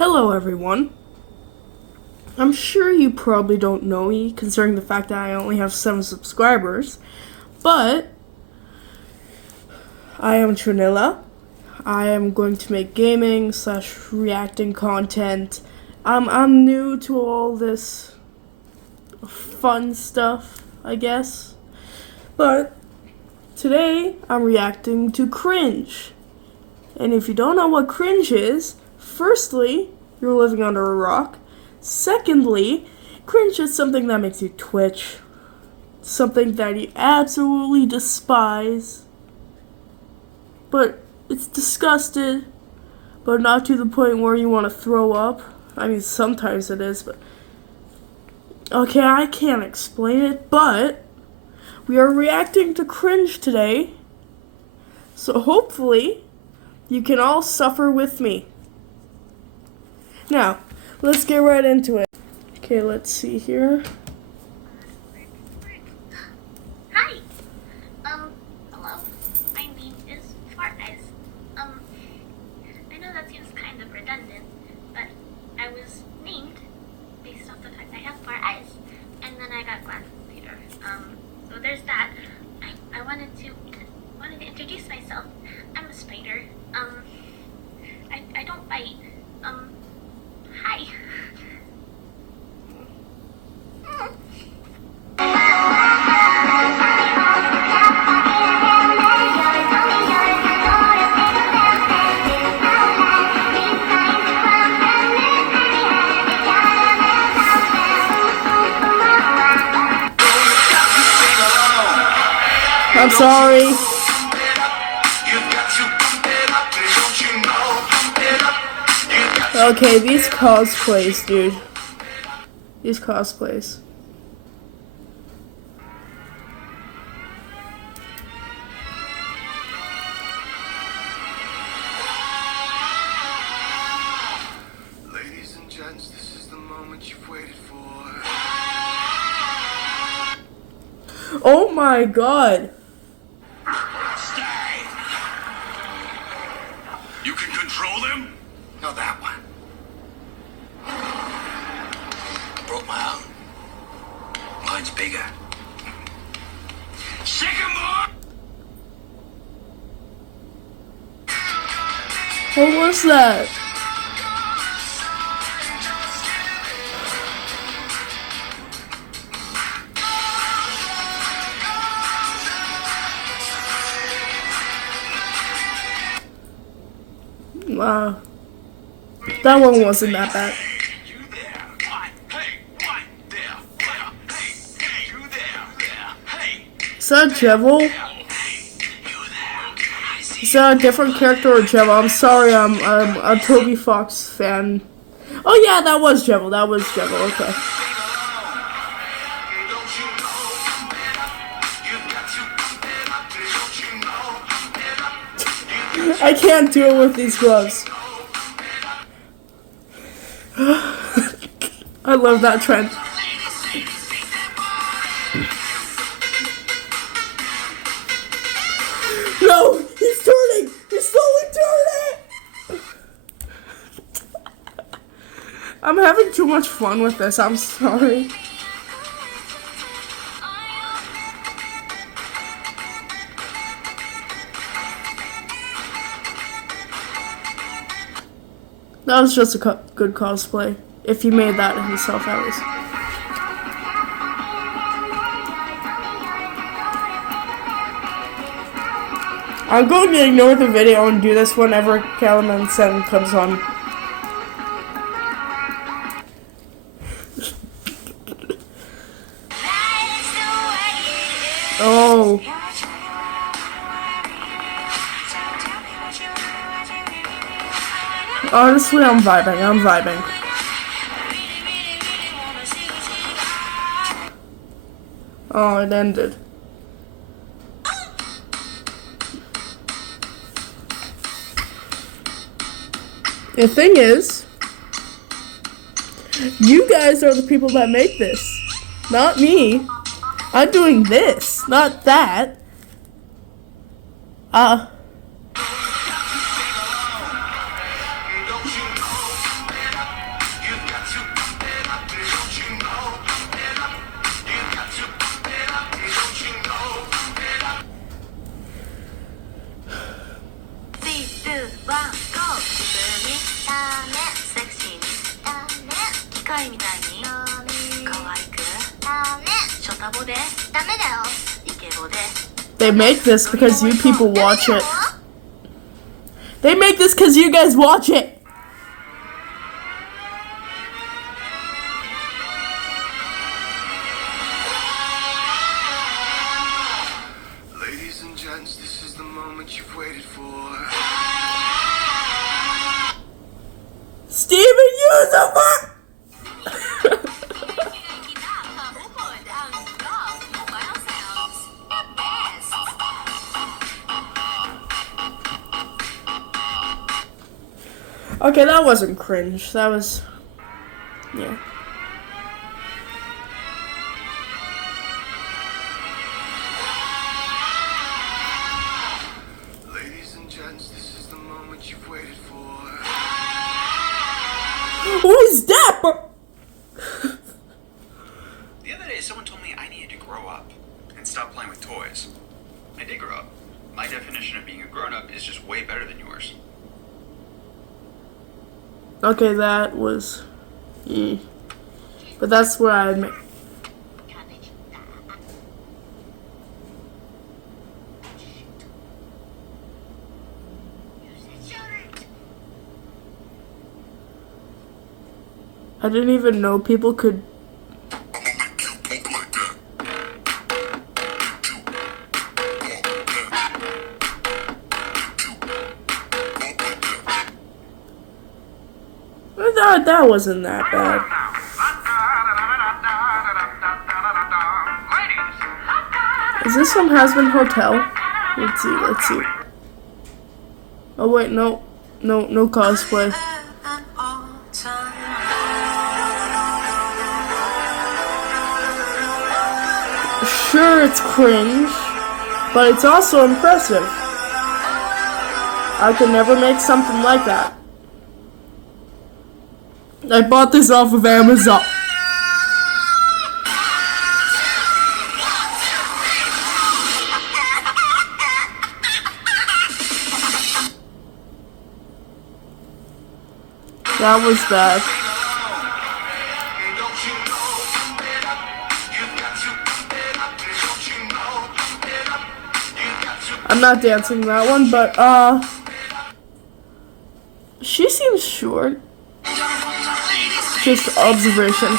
Hello everyone. I'm sure you probably don't know me considering the fact that I only have 7 subscribers, but I am Trinilla. I am going to make gaming / reacting content. I'm new to all this fun stuff, I guess, but today I'm reacting to cringe. And if you don't know what cringe is, firstly, you're living under a rock. Secondly, cringe is something that makes you twitch. Something that you absolutely despise. But it's disgusted, but not to the point where you want to throw up. I mean, sometimes it is, but... Okay, I can't explain it, but we are reacting to cringe today. So hopefully, you can all suffer with me. Now, let's get right into it. Okay, let's see here. Hi. Hello. My name is Fart Eyes. I know that seems kind of redundant, but I was named based off the fact I have fart eyes, and then I got glasses later. So there's that. I wanted to introduce myself. I'm a spider. I don't bite. Hi. I'm sorry. Okay, these cosplays, dude. These cosplays. Ladies and gents, this is the moment you've waited for. Oh my god. Stay! You can control them? No, that one. Broke my own. Mine's bigger. Sycamore! What was that? That one wasn't that bad. You there? What? Hey, what? There, there. Hey, hey, you there? There. Hey, Is that Jevil? you there? I see Is that a different character or Jevil? I'm sorry, I'm a Toby Fox fan. Oh yeah, that was Jevil. That was Jevil. Okay. I can't do it with these gloves. I love that trend. No, he's turning. He's slowly turning. I'm having too much fun with this. I'm sorry. That was just a good cosplay. If he made that himself, at least. I'm going to ignore the video and do this whenever Calaman 7 comes on. Oh. Honestly, I'm vibing. Oh, it ended. The thing is, you guys are the people that make this, not me. I'm doing this, not that. パイみたいに可愛くショタボでダメだよ。イケボで They make this because you people watch it. They make this because you guys watch it. Ladies and gents, this is the moment you've waited for. Steven Universe! Okay, that wasn't cringe. That was... yeah. Ladies and gents, this is the moment you've waited for. Who is that? The other day, someone told me I needed to grow up and stop playing with toys. I did grow up. My definition of being a grown-up is just way better than yours. Okay, that was... but that's where I admit... I didn't even know people could... That wasn't that bad. Is this from Hazbin Hotel? Let's see. Oh wait, no cosplay. Sure, it's cringe, but it's also impressive. I could never make something like that. I bought this off of Amazon. That was bad. I'm not dancing that one, but she seems short. Just observation.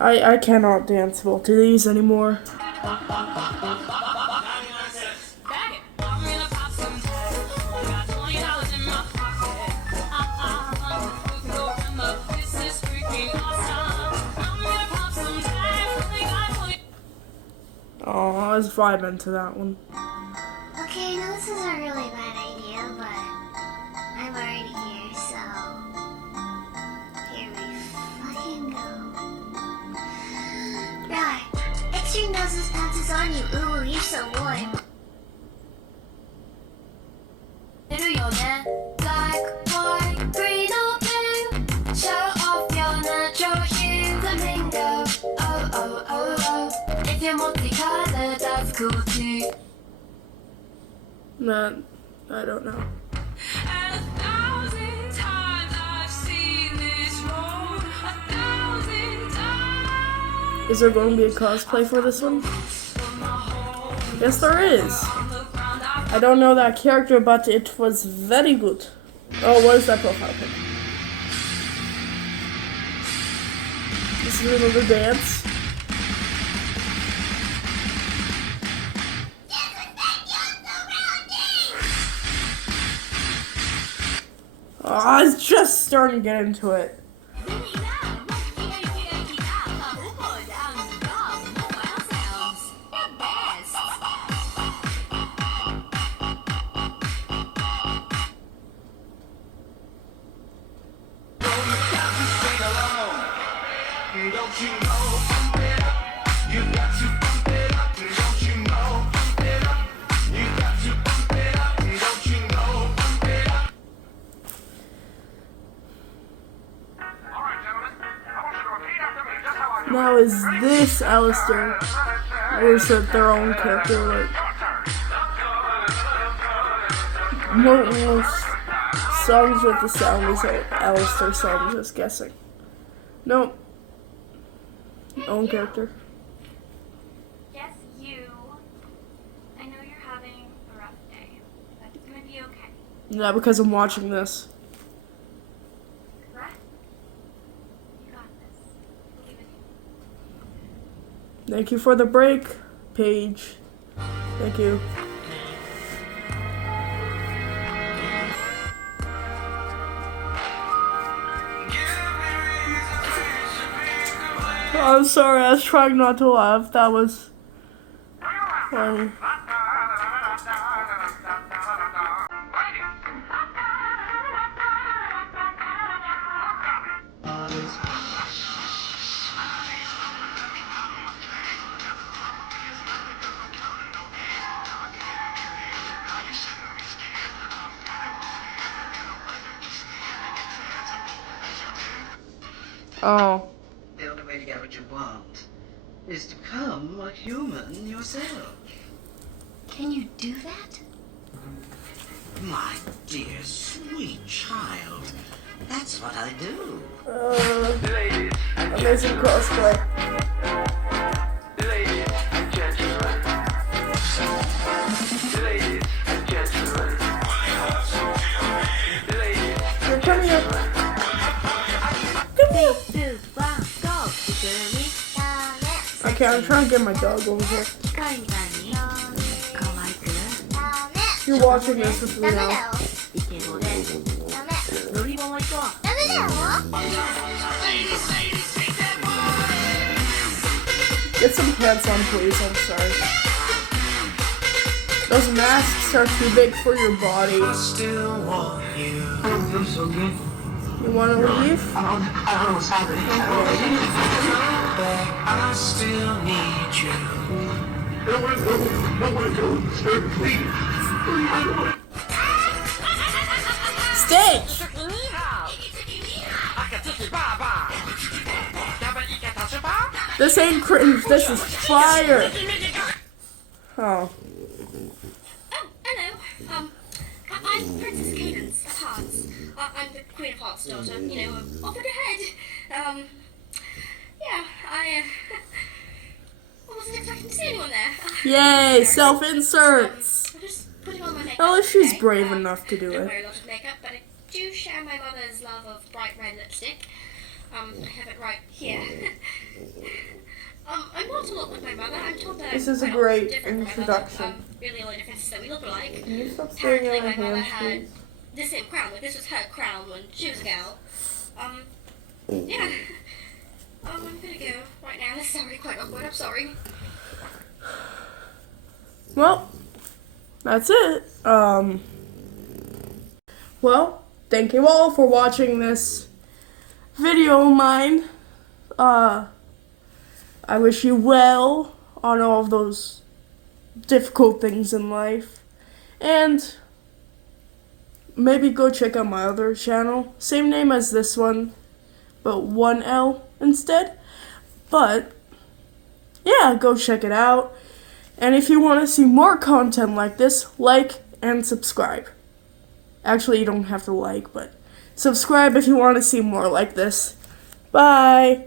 I cannot dance well to these anymore. Oh, I was vibing to that one. Okay, I know this is a really bad idea, but I'm already here, so here we fucking go. Right, extra noses pounces on you. Ooh, you're so warm. Black, white, green or blue. Show off your natural hue. Flamingo. Oh, oh, oh, oh. If you're multicolored, that's cool too. Man, I don't know. And 1,000 times I've seen this road. 1,000 times. Is there going to be a cosplay for this one? Yes, there is. I don't know that character, but it was very good. Oh, what is that profile pic? This is another dance. Oh, I was just starting to get into it. Don't you know, pump it up. You got to pump it up. Don't you know, pump it up. You got to pump it up. Don't you know, pump it up. All right, gentlemen. I want you to repeat after me just how I do. Now is this Alistair? Or is it their own character? Like, Morton's songs with the sound is Alistair, so I'm just guessing. Nope. Own character. Yes, you. I know you're having a rough day, but it's gonna be okay. Yeah, because I'm watching this. Correct? You got this. Believe in you. Thank you for the break, Paige. Thank you. I'm sorry, I was trying not to laugh. That was funny. Oh. The only way to get what you want is to become a human yourself. Can you do that? My dear, sweet child. That's what I do. Amazing cosplay. Ladies and gentlemen. Ladies and gentlemen. Ladies. Here, come here. Come here. ダメ Okay, I'm trying to get my dog over here. 機械みたいに可愛くダメ You're watching this with me ダメだよ now. イケボでダメ乗り物行こうダメだよ Get some pants on, please. I'm sorry. Those masks are too big for your body. Still want you. You want to leave? I still need you. Stage! This ain't cringe, this is fire! Oh. Oh, hello. I'm Princess Cadence of Hearts. I'm the Queen of Hearts' daughter, you know, off and ahead. Yeah, I wasn't expecting to see anyone there. Yay, self-inserts! I'm just putting on my makeup. Well, if she's today. brave enough to do I don't it. wear a lot of makeup, but I do share my mother's love of bright red lipstick. I have it right here. I'm not a lot like my mother. I'm told that This I'm is a quite great different from my introduction. mother. Really, only difference is that we look alike. Can you stop staring Apparently, at my my mother hands, had please? the same crown. Like, this was her crown when she was a gal. Yeah. I'm gonna go right now. This is already quite awkward. I'm sorry. Well, that's it. Well, thank you all for watching this video of mine. I wish you well on all of those difficult things in life. And maybe go check out my other channel. Same name as this one, but 1 L instead. But, yeah, go check it out. And if you want to see more content like this, like and subscribe. Actually, you don't have to like, but subscribe if you want to see more like this. Bye!